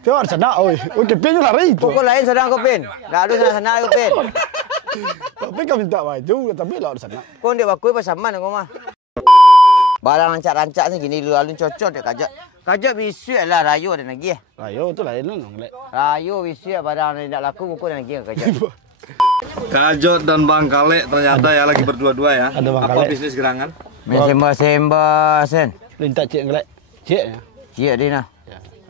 Coba sana, oi Kepin juga lari itu. Pukul lain sedang Kepin. Enggak ada sana Kepin. Tapi kau minta baju, tapi lah di sana. Kau dia bakui pasaman kau mah. Barang rancak-rancak ni gini lalu cocok dek kajak. Kajak bisu lah rayu ada lagi. Rayu tu lain lah ngelek. Rayu bisu barang ni tak laku buku lagi kajak. Kajot dan Bang Kalek ternyata ya lagi berdua-dua ya. Ada Bang Apa Kalek. bisnis gerangan? Semba sen. Lintak cik ngelek. Cik ya. Cik dia nah.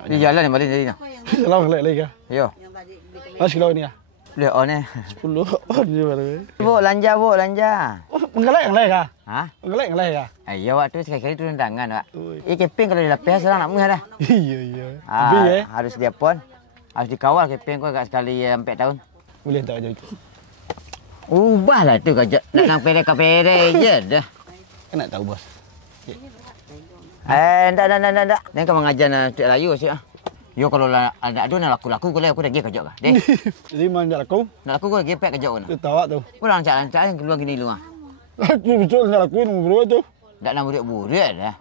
Dia jalan ni balik tadi nah. Salah ngelek lagi kah? Yo. Mas kilo ni ya. Boleh on eh. 10 on je baru. Bu lanja. Oh, ngelek kah? Ha? Ngelek kah? Ayo waktu sekali-kali turun tangan, Pak. Ui. Keping kalau dilapis orang nak menghar dah. Iya. Tapi ya. Harus dia pun. Harus dikawal keping kau agak sekali 4 tahun. Boleh tak aja. Ubahlah tu kajak. Nak nang pere je dah. Kan nak tahu bos. Ndak. Ni kau mengajar nak Cik Rayu sih ah. Yo kalau ada nak laku aku dah pergi kajak kah. Deh. Jadi mana aku? Nak laku kau pergi pek kajak kau. Tu tahu tu. Kau rancak yang keluar gini lu ah. Aku betul nak lakuin nombor tu. Ndak nak burik dah.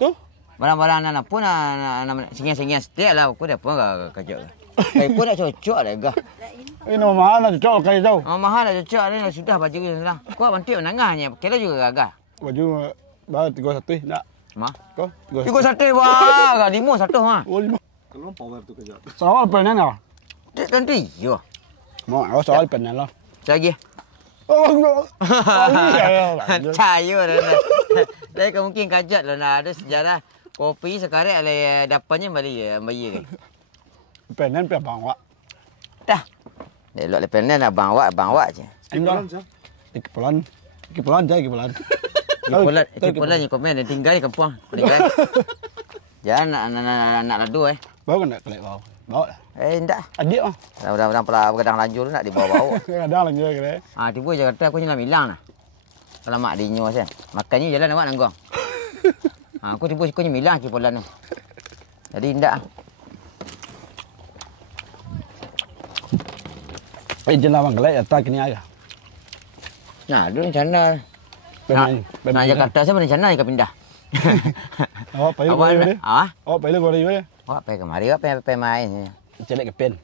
Tu. Barang-barang anak pun nak singin-singin setiap lah aku dah pun kajak. Pun dah cocok dah gah. Ini mahal nak cocok kali tahu. Mahal dah cocok ni sudah baju ni sudah. Kau bantu menangahnya. Kira juga gagah. Baju baru 31 nak. Mah. Kau 3 satu wah, 5 satu ha. Oh 5. Kalau power tu Kajot. Soal penan ah. Tentu yo. Mau soal penan lah. Lagi. Oh, ya. Cayo dah. Dari mungkin kajat lah nak ada sejarah kopi sekarang ada dapatnya bayi kan. Penan pe bang wak. Dah. Elok lepas ni nak bang wak je. Tinggal. Ikipulan je. Ikipulan ni komen dia tinggal di kampung. Tinggal. Jangan nak ladu Bawa nak kelek bawa. Bawa dah. Ndak. Adik mah. Orang pula begadang lanjut nak dibawa-bawa. Kadang lagi kelek. Tiba je kata aku nyala milang nah. Kalau mak dinyo sen. Makannya jalan awak nanggong. Aku tiba aku milang kipulan ni. Jadi ndak. Jelah bang kelek atas kini aja. Nah, dulu rencana. Penan. Nak Jakarta saya berencana nak pindah. Awak pergi kau ni. Awak pergi kau ni. Awak pergi kemari, awak pergi main. Celek kepen.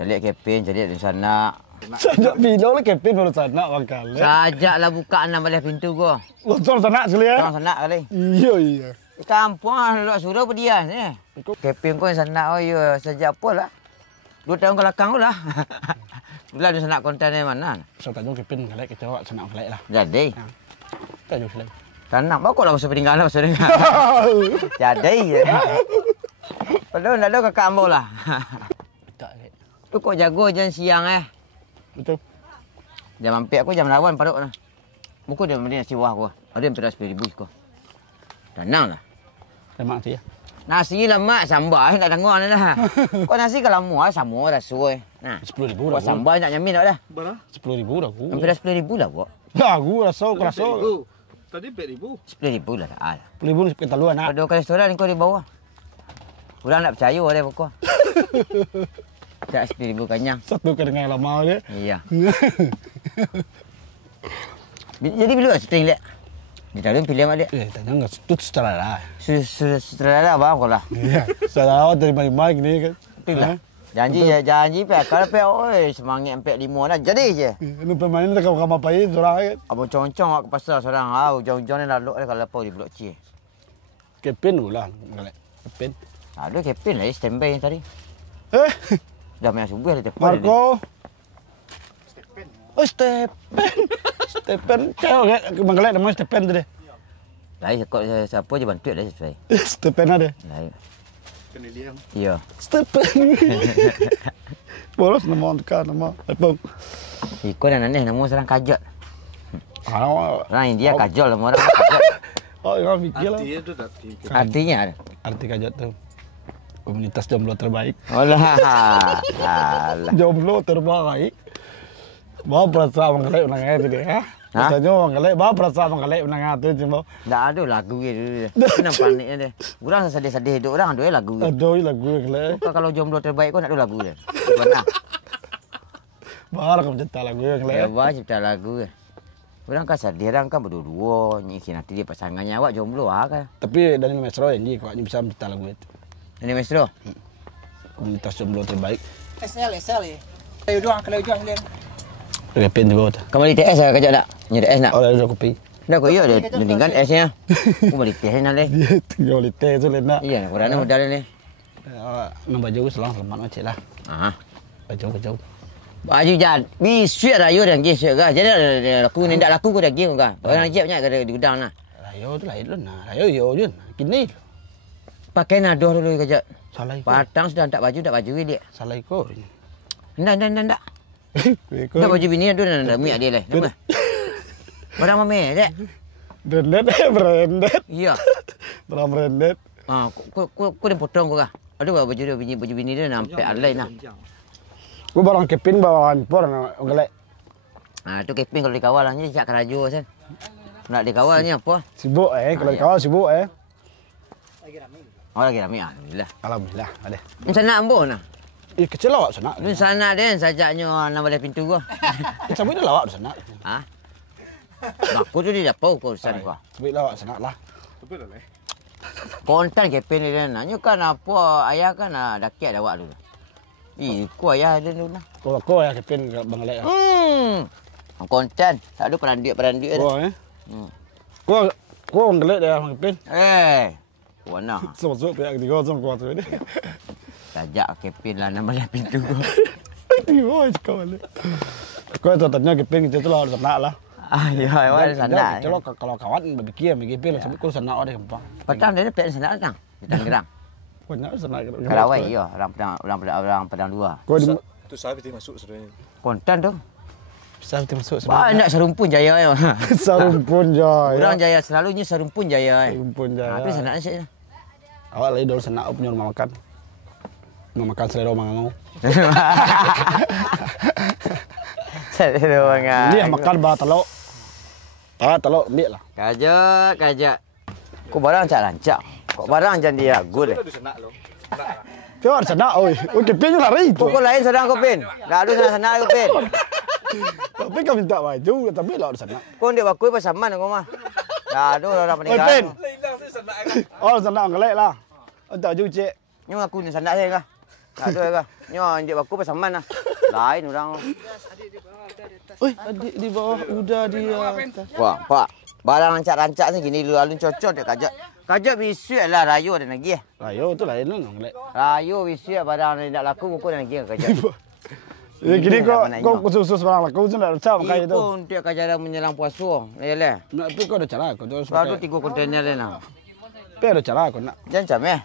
Celek kepin, celek di sana. Sajak bilo lah kepen baru sana bang kelek. Sajaklah buka 6 belah pintu gua. Loncor sana sekali ya. Orang sana kali. Iya. Kampung lah suruh berdiam ni. Kepin kau sana oh ya sejak apa lah. 2 tahun ke belakang lah. Bila di sana konten mana? Saya tanya kepen kelek kita awak sana kelek lah. Jadi. Tanya kelek. Tanam bagus lah masa peninggalan masa ni. Jadi. Padahal nak ada kakak ambo lah. Tak kelek. Tu kau jago jam siang Betul. Jam mampir aku jam 8 paruk lah. Buku dia mesti nasi wah aku. Ada yang pedas 10,000 kau. Tenang lah. Lemak tu ya. Nasi lemak sambal tak tanggung ni dah. Kau nasi kalau muat sama dah suai. Nah. 10,000 Kau dah. sambal nak jamin dah. Berapa? 10,000 dah aku. Hampir 10,000 lah kau. Dah aku rasa. Tadi 4,000. 10,000 lah tak ada. 10,000 ni kita luar nak. Kalau ke restoran kau di bawah. Kurang nak percaya ada pokok. Tak 10,000 kanyang. Satu dengan lama dia. Iya. Jadi bila syuting dia? Dia tahu pilih mak dia. Tanya enggak tu sutradara. Sutradara abang kau lah. Iya. Sutradara dari mic ni kan. Itulah. Janji pek kalau pek oi semangat pek 5 dah jadi je. Ini pemain ni kau kamu apa ini surah kan. Abang concong ke pasar seorang jauh-jauh ni lalu kalau lapau di Blok C. Kepen ulah ngelek. Kepen. Ada kepin lah standby yang tadi. Dah main subuh dah telepon. Marco. Stephen. Oh Stephen. Kau mengelak nama Stephen tu deh. Lain siapa je bantu dah sesuai. Stephen ada. Lain. Keniliam. Iya. Stephen. Bolos nama nama. Apa? Ikut dan aneh nama seorang kajot. Orang India kajol nama orang kajot. Oh, yang mikir lah. Artinya tu tak. Artinya ada. Arti kajot tu. Komunitas jomblo terbaik. Alah. Jomblo terbaik. Bawa perasaan mengelak menangnya tu dia. Katanya mengelak, bawa perasaan mengelak menangnya tu cuma. Tak ada lagu dia. Kenapa paniknya dia? Orang sedih-sedih hidup orang ada lagu. Ada lagu mengelak. Kalau jomblo terbaik kau nak ada lagu dia. Benar. Bawa kamu cipta lagu mengelak. Ya, bawa cipta lagu. Orang kan sedih, orang kan berdua-dua. Nyikin nanti dia pasangannya awak jomblo kan. Tapi dari Mesro ini kau bisa mencipta lagu itu. Ini Maestro. Komunitas jomblo terbaik. SL ya. Kalau jual sendiri. Kepin di bawah. Kamu beli TS lah kajak tak? Nyari TS nak? Oh, ada kopi. Dah kau iya dia tinggal S-nya. Aku beli TS nak deh. Dia tinggal di teh tu lena. Iya, kurangnya modal ni. Nak baju selang selamat macam lah. Ah. Baju. Baju jad. Bi suit rayo dan ge suit ga. Jadi laku ni tak laku ko dah ge ko ga. Orang jep banyak ke di gudang nah. Rayo tu lain lah. Rayo yo je. Kini Pakai nadoh dulu kajak. salah ikut. Patang sudah tak baju dia. Salah ikut. Ndak. Ikut. Dah baju bini tu dah miak dia lah. Nama. Barang mame dek. Branded. Iya. Barang branded. Ah, ku dah potong ko ga. Aduh baju bini dia nampak alai nah. Ku barang kepin bawa hampur ngelek. Ah, tu keping kalau dikawal lah ni jak kerajo sen. Nak dikawal ni apa? Sibuk kalau kau sibuk Oh lagi ramai alhamdulillah. Alhamdulillah ada. Ni sana ambo nah. Kecil awak sana. Ni sana dia sajaknya nak balik pintu gua. Sampai dah lawak sana. Ha? Aku tu dia apa urusan gua. Sampai lawak sana lah. Kontan keping dia nak. Nyo kan apa ayah kan dakiat awak dulu. Ku ayah dia dulu nah. Kau ya kepin banglek. Kontan. Tak ada perandik dia. Kau ngelek dia kepin. Warna. Masuk pihak ketiga sama kuat tu ni. Sajak keping lah nak balik pintu gua. Oh, kau balik. Kau tu tanya kepin kita tu lah sana lah. Ya, awak sana. Kalau kawan berfikir kepin sampai kau sana ada gampang. Petang dia pek sana datang. Di Tangerang. Banyak sana. Karawai ya, orang Padang 2. Kau di Itu saya betul masuk sebenarnya. Kontan tu. bisa masuk Banyak serumpun jaya ya. Sarumpun jaya. Orang jaya selalunya serumpun jaya. Sarumpun jaya. Tapi sana asyik. Awak lagi dulu sana punya rumah makan. Rumah makan selera mangau. Selera mangau. Dia makan bala telok. Telok ambil lah. Kajak. Kau barang cak lancak. Kau barang jangan dia ragu deh. Kau ada sana oi. Kepin lari. Kau lain sedang kau pin. Dah ada sana kau pin. Tapi kau minta baju tapi lah ada sana. Kau dia bakui pasaman kau mah. Dah ada orang meninggal. Pin. Oh sana ngelek lah. Tak baju cek. Nyo aku ni sana saya kah? Tak ada kah? Nyo dia bakui pasaman lah. Lain orang. Oi, adik di bawah udah dia. Wah, Pak. Barang rancak-rancak ni gini lalu cocok dek kajak. Kajak bisuat lah rayo dan lagi. Rayo tu lain lah ngelek. Rayo bisuat barang ni tak laku buku dan lagi kajak. Ya gini kau khusus barang laku tu nak macam kayak itu. Itu untuk kajak menjelang puasa. Ya. Nak tu kau ada cara kau tu. Baru 3 kontainer ni nah. Pen ada cara kau nak. Jangan jam ya.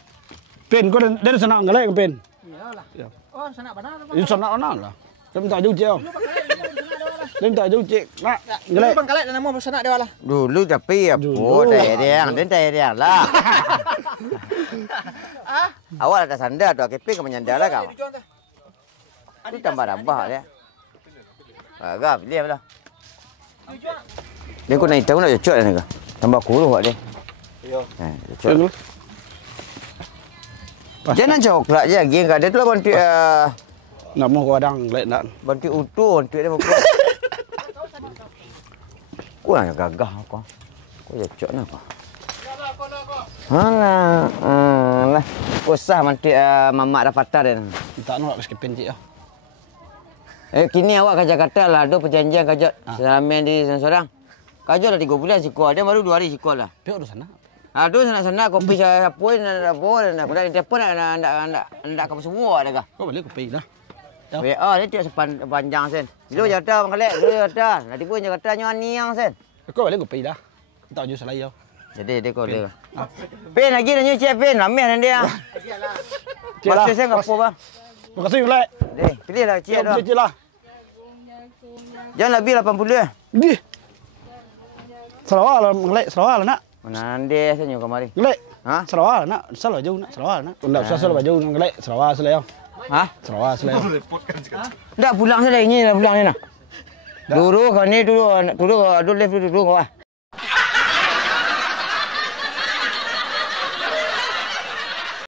Pen kau dari sana ngelek pen. Iyalah. Oh, sana benar. Itu sana mana lah. Kau minta baju cek. Dia minta baju cek. Nak ngelek. Bang kalek dan nama sana dia lah. Dulu tapi apa? Tayang, dan tayang lah. Awal ada sandal tu, keping kau menyandal lah kau. Itu tambah dia. Agak pilih apa dah? Dia kau nak tahu nak cocok ni ke? Tambah kuruh buat dia. Iya. Cocok. Jangan coklat je, geng kat dia tu lah bantu Nak mau kau adang ngelek nak. bantu utuh, bantu dia buku. Kurang gagah kau. Kau cocok nak kau. Alah. Usah mantik mamak dapatan dia. Tak nak pakai pen cek. Kini awak kajak kata lah, ada perjanjian kajak selamen di seorang. Kajak dah 3 bulan sikor, dia baru 2 hari sikor lah. Pek ada sana. Aduh sana kopi saya poin nak boleh nak dah telefon nak kamu semua ada kah? Kau balik kopi dah. WA dia tiap sepanjang sen. Dulu jata bang kalek, dulu jata. Nanti pun jata nyo niang sen. Kau balik kopi dah. Tak jauh salah yo. Jadi dia kau dia. Pen lagi dah nyo cek pen, ramai dan dia. Masih sen ngapo bang? Makasih ulai. Pilih lah cek dah. Cek lah. Jangan lebih 80. Di. Sarawak lah ngelek, Sarawak lah nak. Mana ande sen nyo kamari. Ngelek. Ha? Sarawak lah nak. Salah jauh nak, Sarawak nak. Ndak usah salah baju ngelek, Sarawak salah yo. Ha? Sarawak salah yo. Dah pulang sudah ini dah pulang ni nah. Dulu kan ni dulu lift dulu kau ah.